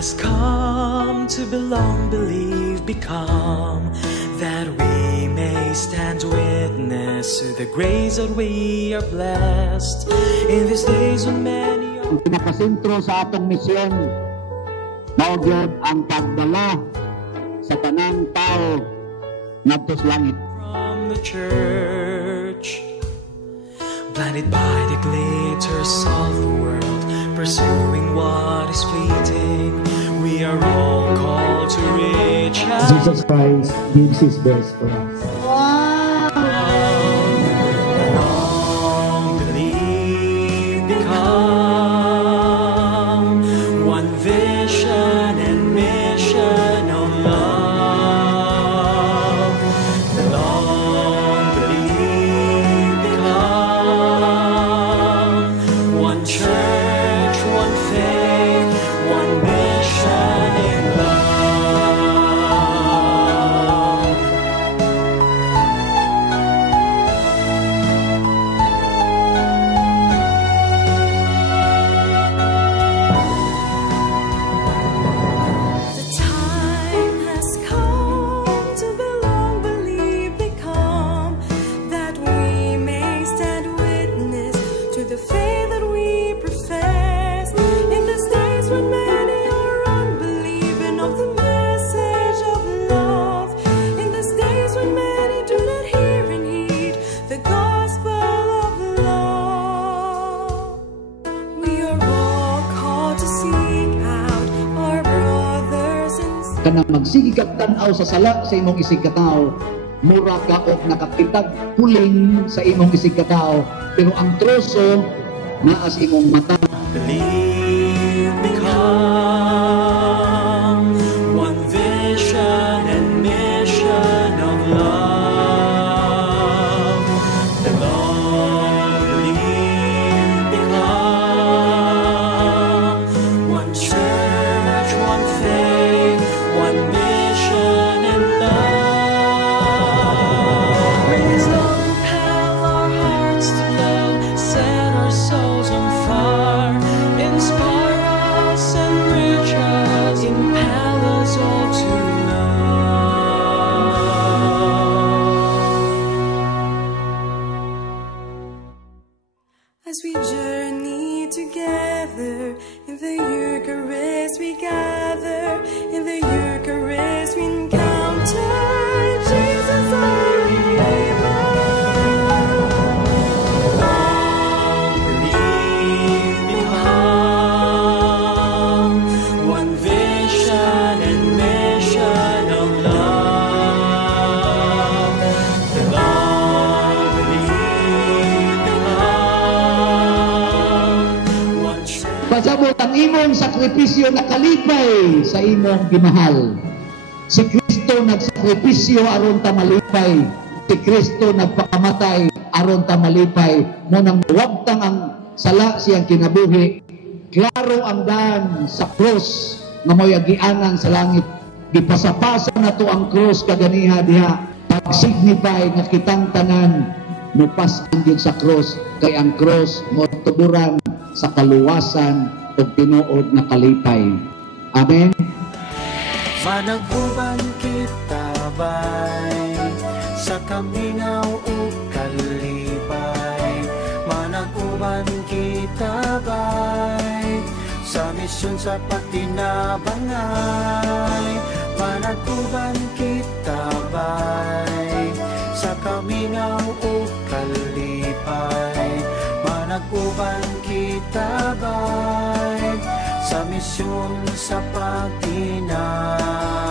has come to belong, believe, become, that we may stand witness to the grace that we are blessed in these days when many ang pinakasentro sa atong misyon mao gyud ang pagdala sa tanang tao ngadto sa langit. From the church, blinded by the glitters of the world, pursuing what is fleeting, we are all called to reach out. Jesus Christ gives his best for us. Long believe, become one vision and mission of love. Long believe, become one church, one faith, one mission in love. The time has come to belong, believe, become, that we may stand witness to the faith that we profess. In these days when many are unbelieving of the message of love, in these days when many do not hear and heed the gospel of love, we are all called to seek out our brothers and sisters. Kanang magsigi kag tan-aw sa sala sa imong isig katao, mura ka og nakakitag puling sa imong isig katao, pero ang troso naa sa imong mata. Believe, become one vision and mission of love. Belong, believe, become one church, one faith, one mission in love. May His love compel our hearts to love, set our souls on fire, inspire us, enrich us, impel us all to love. As we journey together in the Eucharist, we gather in the Eucharist, we encounter Jesus our Redeemer. Long believe, become one vision and mission of love. Belong, believe, become one church. Pasabot ang imong sakripisyo na kalipay sa imong gimahal. Si Kristo nagsakripisyo aron ta malipay. Si Kristo nagpakamatay aron ta malipay. Mo nang wagtang ang sala siyang kinabuhi. Klaro ang daan sa krus nga mo'y agianan sa langit. Gipasapasa na to ang krus kaganiha diha. Pag-signify nga kitang tanan mupasan din sa krus. Kay ang krus mo tuburan sa kaluwasan o tinuod na kalipay. Amen. Managbuban kita bay sa kaminaw o kalipay. Managbuban kita bay sa misyon sa patinabangay. Managbuban kita bay sa kaminaw o kalipay. Managbuban kita bay sa misyon sa patinabangay.